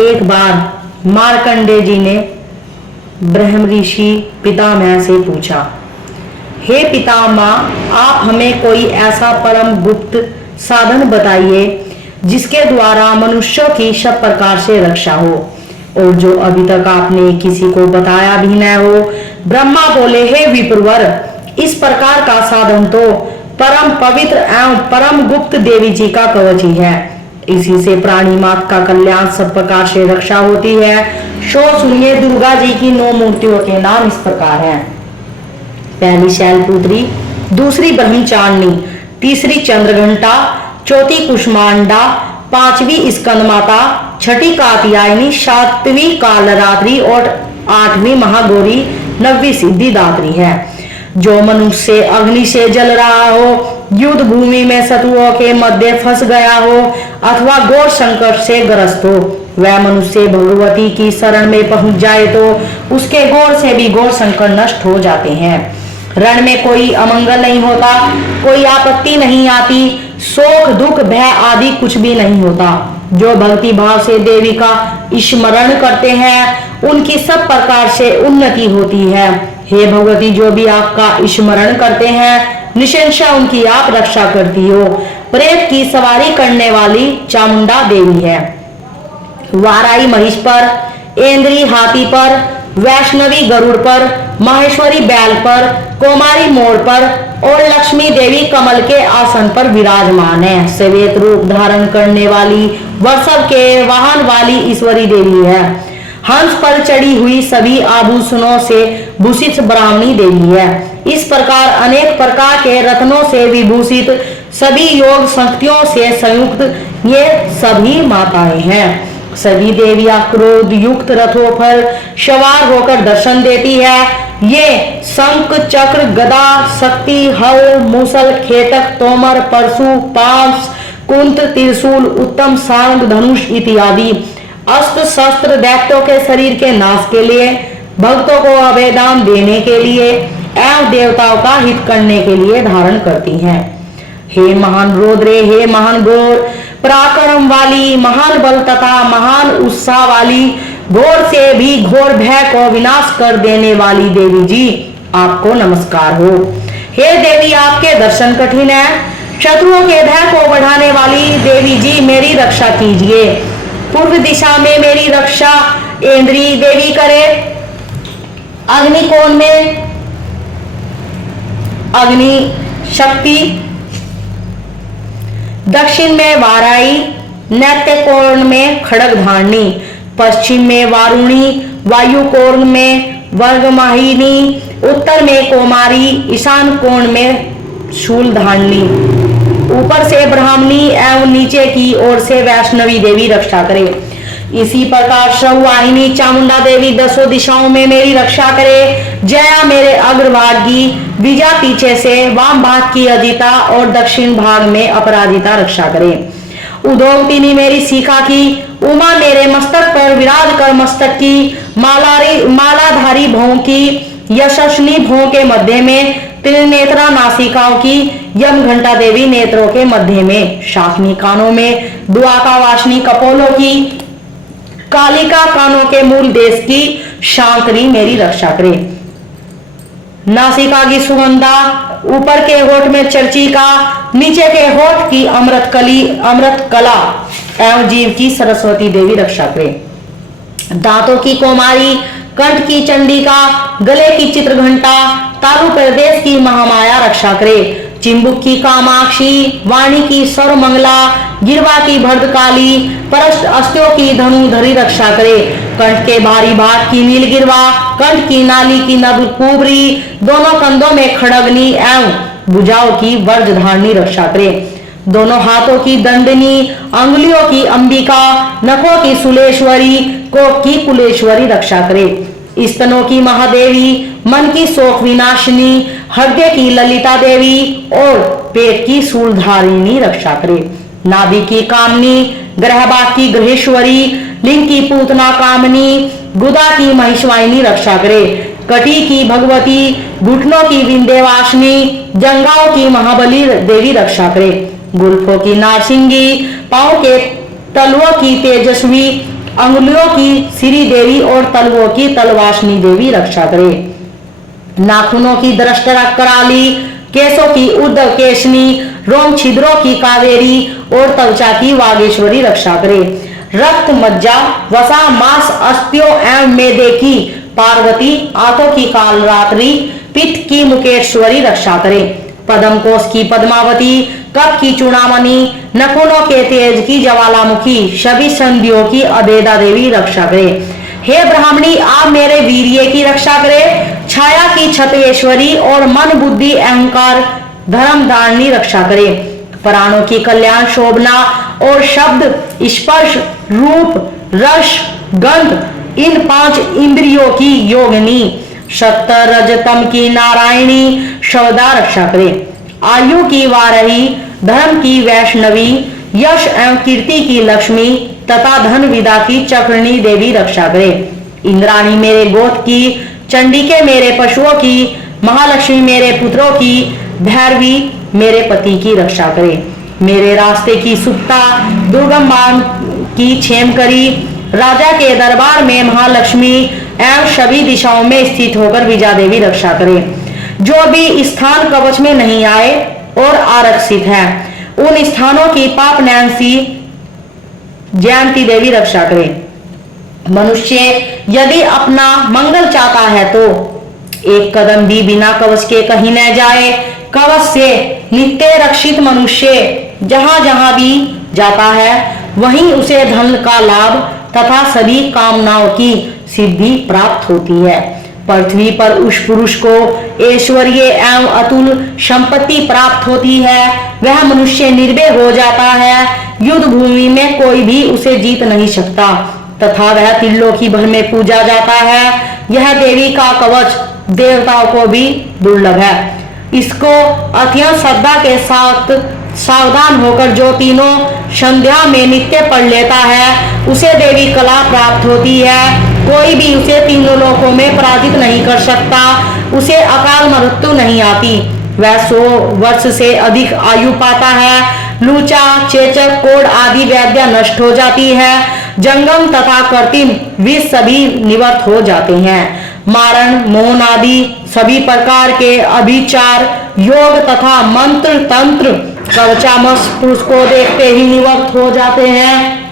एक बार मार्कंडे जी ने ब्रह्म ऋषि पितामह से पूछा, हे पितामह, आप हमें कोई ऐसा परम गुप्त साधन बताइए जिसके द्वारा मनुष्यों की सब प्रकार से रक्षा हो और जो अभी तक आपने किसी को बताया भी न हो। ब्रह्मा बोले, हे विप्रवर, इस प्रकार का साधन तो परम पवित्र एवं परम गुप्त देवी जी का कवच ही है। इसी से प्राणी मात्र का कल्याण सब प्रकार से रक्षा होती है। सो सुनिए, दुर्गा जी की 9 मूर्तियों के नाम इस प्रकार हैं। पहली शैलपुत्री, दूसरी ब्रह्मचारिणी, तीसरी चंद्रघंटा, चौथी कुष्मांडा, पांचवी स्कंद माता, छठी कात्यायनी, सातवीं कालरात्रि और 8वीं महागौरी, 9वीं सिद्धिदात्री है। जो मनुष्य अग्नि से जल रहा हो, युद्ध भूमि में शत्रुओं के मध्य फंस गया हो अथवा घोर संकट से ग्रस्त हो, वह मनुष्य भगवती की शरण में पहुंच जाए तो उसके घोर से भी घोर संकट नष्ट हो जाते हैं। रण में कोई अमंगल नहीं होता, कोई आपत्ति नहीं आती, शोक दुख भय आदि कुछ भी नहीं होता। जो भक्ति भाव से देवी का स्मरण करते हैं उनकी सब प्रकार से उन्नति होती है। हे भगवती, जो भी आपका स्मरण करते हैं निशंशा उनकी आप रक्षा करती हो। प्रेत की सवारी करने वाली चामुंडा देवी है। वाराई महिष पर, इंद्री हाथी पर, वैष्णवी गरुड़ पर, माहेश्वरी बैल पर, कुमारी मोर पर और लक्ष्मी देवी कमल के आसन पर विराजमान है। श्वेत रूप धारण करने वाली वर्षभ के वाहन वाली ईश्वरी देवी है। हंस पर चढ़ी हुई सभी आभूषणों से भूषित ब्राह्मणी देवी है। इस प्रकार अनेक प्रकार के रत्नों से विभूषित सभी योग शक्तियों से संयुक्त ये सभी माताएं हैं। सभी देवियां क्रोध युक्त रथों पर सवार होकर दर्शन देती है। ये शंख चक्र गदा शक्ति हल मूसल खेटक तोमर परशु पाश कुंत त्रिशूल उत्तम सांग धनुष इत्यादि अस्त्र शस्त्र दैत्यों के शरीर के नाश के लिए, भक्तों को अभयदान देने के लिए एवं देवताओं का हित करने के लिए धारण करती हैं। हे महान रौद्रे, हे महान घोर पराक्रम वाली, महान बल तथा महान उत्साह वाली, घोर से भी घोर भय को विनाश कर देने वाली देवी जी, आपको नमस्कार हो। हे देवी, आपके दर्शन कठिन है। शत्रुओं के भय को बढ़ाने वाली देवी जी, मेरी रक्षा कीजिए। पूर्व दिशा में मेरी रक्षा इंद्री देवी करे। अग्निकोण में अग्नि शक्ति, दक्षिण में वाराई, नैत्य कोण में खड़ग धारणी, पश्चिम में वारुणी, वायु कोण में वर्गमाहिनी, उत्तर में कोमारी, ईशान कोण में शूल धारणी, ऊपर से ब्राह्मणी एवं नीचे की ओर से वैष्णवी देवी रक्षा करे। इसी प्रकार सौवाहिनी चामुंडा देवी 10 दिशाओं में मेरी रक्षा करे। जया मेरे अग्रभाग की, विजया पीछे से, वाम भाग की अजिता और दक्षिण भाग में अपराजिता रक्षा करे। उद्योगतिनी मेरी शिखा की, उमा मेरे मस्तक पर विराज कर मस्तक की, मालाधारी भौं की, यशस्विनी भौं के मध्य में, त्रिनेत्रा नासिकाओं की, यम घंटा देवी नेत्रों के मध्य में, शाकनी कानों में, द्वाका वासनी कपोलों की, कालिका कानों के मूल देश की, शांकरी मेरी रक्षा करे। नासिका की सुगंधा, ऊपर के होठ में चर्चिका, नीचे के होठ की अमृत कला एवं जीव की सरस्वती देवी रक्षा करे। दांतों की कोमारी, कंठ की चंडिका, गले की चित्रघंटा, तालु प्रदेश की महामाया रक्षा करे। चिंबुक की कामाक्षी, वाणी की सर्वमंगला, गिरवा की भद्रकाली, परस्त अस्त्यों की धनुधरी रक्षा करे। कंठ के भारी भाग की नील गिरवा, कंठ की नाली की नभकुबरी, दोनों कंधों में खड़गनी एवं भुजाओं की वर्जधारणी रक्षा करे। दोनों हाथों की दंडनी, अंगुलियों की अंबिका, नखों की सुलेश्वरी, कोट की कुलेश्वरी रक्षा करे। स्तनों की महादेवी, मन की शोक विनाशिनी, हृदय की ललिता देवी और पेट की शूलधारिणी रक्षा करे। नाभि की कामनी, ग्रहबाग की ग्रहेश्वरी, लिंग की पूतना कामनी, गुदा की महिषवाहिनी रक्षा करे। कटी की भगवती, घुटनों की विंध्यवासिनी, जंगाओं की महाबली देवी रक्षा करे। गुल्फों की नारसिंगी, पांव के तलवों की तेजस्वी अंगुलियों की श्री देवी और तलवों की तलवासनी देवी रक्षा करे। नाखूनों की दृष्टरा कराली, केशों की उद्धव केशनी, रोम छिद्रों की कावेरी और त्वचा की वागेश्वरी रक्षा करे। रक्त मज्जा वसा मांस अस्थियों एवं मेदे की पार्वती, आंतों की कालरात्रि, पित्त की मुकेश्वरी रक्षा करे। पद्म कोश की पद्मावती, कफ की चूड़ामणि, नखुनों के तेज की ज्वालामुखी, सभी संधियों की अभेदा देवी रक्षा करे। हे ब्राह्मणी, आप मेरे वीर्य की रक्षा करे। छाया की छतेश्वरी और मन बुद्धि अहंकार धर्म धारणी रक्षा करे। प्राणों की कल्याण शोभना और शब्द स्पर्श रूप रस गंध इन 5 इंद्रियों की योगिनी सत्य रजतम की नारायणी सौदा रक्षा करे। आयु की वारही, धर्म की वैष्णवी, यश एवं कीर्ति की लक्ष्मी तथा धन विदा की चक्रणी देवी रक्षा करे। इंद्राणी मेरे गोत्र की, चंडिके मेरे पशुओं की, महालक्ष्मी मेरे पुत्रों की, भैरवी मेरे पति की रक्षा करे। मेरे रास्ते की सुप्ता, दुर्गम मार्ग की क्षेम करी, राजा के दरबार में महालक्ष्मी एवं सभी दिशाओं में स्थित होकर विजया देवी रक्षा करे। जो भी स्थान कवच में नहीं आए और आरक्षित है, उन स्थानों की पाप नैंसी जयंती देवी रक्षा करे। मनुष्य यदि अपना मंगल चाहता है तो एक कदम भी बिना कवच के कहीं न जाए। कवच से नित्य रक्षित मनुष्य जहां जहां भी जाता है, वहीं उसे धन का लाभ तथा सभी कामनाओं की सिद्धि प्राप्त होती है। पृथ्वी पर उस पुरुष को ऐश्वर्य एवं अतुल संपत्ति प्राप्त होती है। वह मनुष्य निर्भय हो जाता है। युद्ध भूमि में कोई भी उसे जीत नहीं सकता तथा वह त्रिलोकी भर में पूजा जाता है। यह देवी का कवच देवताओं को भी दुर्लभ है। इसको अत्यंत श्रद्धा के साथ सावधान होकर जो तीनों संध्या में नित्य पढ़ लेता है, उसे देवी कला प्राप्त होती है। कोई भी उसे तीनों लोकों में पराजित नहीं कर सकता। उसे अकाल मृत्यु नहीं आती। वह 100 वर्ष से अधिक आयु पाता है। लूचा, चेचक, कोढ़ आदि व्याधियां नष्ट हो जाती है। जंगम तथा कृत्रिम विष सभी निवृत्त हो जाते हैं। मारण, मोहन आदि सभी प्रकार के अभिचार, योग तथा मंत्र तंत्र कवचामस पुरुष को देखते ही निवृत्त हो जाते हैं।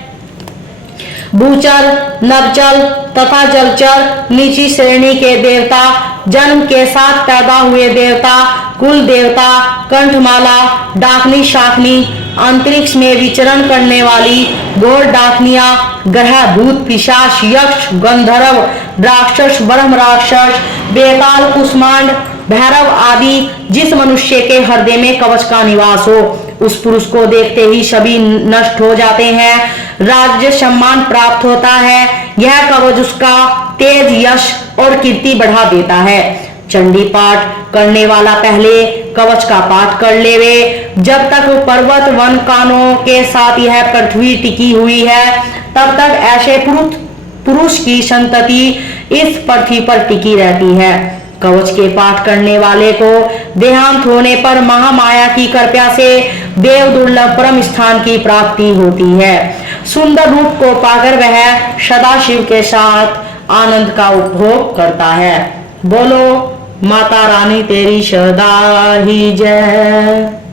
भूचर, नभचल तथा जलचर नीची श्रेणी के देवता, जन्म के साथ पैदा हुए देवता, कुल देवता, कंठमाला, डाकनी शाकनी, अंतरिक्ष में विचरण करने वाली घोर डाकनिया, ग्रह, भूत, पिशाच, यक्ष, गंधर्व, राक्षस, ब्रह्म राक्षस, बेताल, कुष्मांड, भैरव आदि जिस मनुष्य के हृदय में कवच का निवास हो, उस पुरुष को देखते ही सभी नष्ट हो जाते हैं। राज्य सम्मान प्राप्त होता है। यह कवच उसका तेज, यश और कीर्ति बढ़ा देता है। चंडी पाठ करने वाला पहले कवच का पाठ कर लेवे। जब तक पर्वत वन कानों के साथ यह पृथ्वी टिकी हुई है, तब तक ऐसे पुरुष की संतति इस पृथ्वी पर टिकी रहती है। कवच के पाठ करने वाले को देहांत होने पर महामाया की कृपा से देव दुर्लभ परम स्थान की प्राप्ति होती है। सुंदर रूप को पाकर वह सदा शिव के साथ आनंद का उपभोग करता है। बोलो माता रानी तेरी सदा ही जय।